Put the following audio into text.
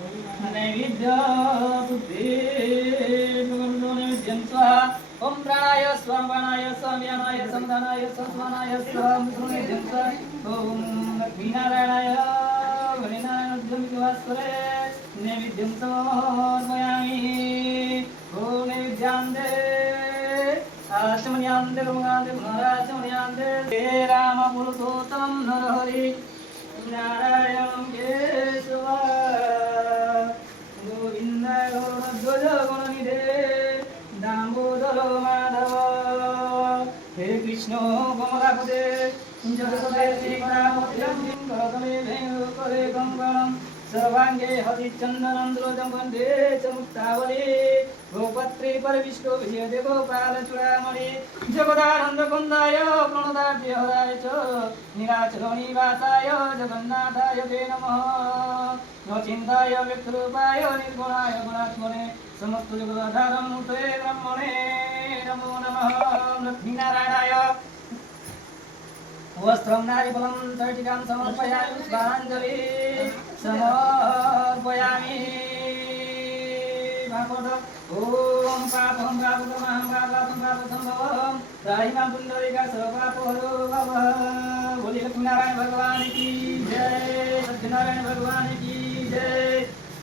नैवेद्य बुद्धि नैवेद्यं स्वाहा ओम प्राणाय स्वामानाय स्वाम्यानाय समदानाय स्वस्वानाय स्वाम नैवेद्यं स्वाहा ओम लक्ष्मीनारायणाय गणेनाय वासरे नैवेद्यं समर्पयामि ओम नैवेद्यान्ते आचमन्यान्ते गंगान्ते पुनराचमन्यान्ते हे राम पुरुषोत्तमं नरहरि नारायणं केशवा गोविन्द गौरध्वज गणनिधे दामोदर माधव हे कृष्ण कमलापते जगदे श्रीरामोद्यं करतले भेङ्गकरे कङ्कणं सर्वाङ्गे हरिचन्दनं द्रोजं वन्दे च मुक्तावली गोपत्रे परविष्टो विजयदे गोपालचूडामणि जगदानन्दकुन्दाय प्रणदाभ्यहराय च निराचलनिवासाय जगन्नाथाय ते नमः नचिन्ताय व्यक्तरूपाय निर्गुणाय गुणात्मने समस्त जगदाधारं मूर्तये ब्रह्मणे नमो नमः लक्ष्मीनारायणाय वस्त्रं नारिफलं चर्चिकां समर्पयामि पुष्पाञ्जलि समर्पयामि ओम पापं पापकमहं पापं पापसंभवं राहिमां पुण्डरीका सर्वपापहरो भवः बोलिए लक्ष्मीनारायण भगवान की जय सत्यनारायण भगवान की जय।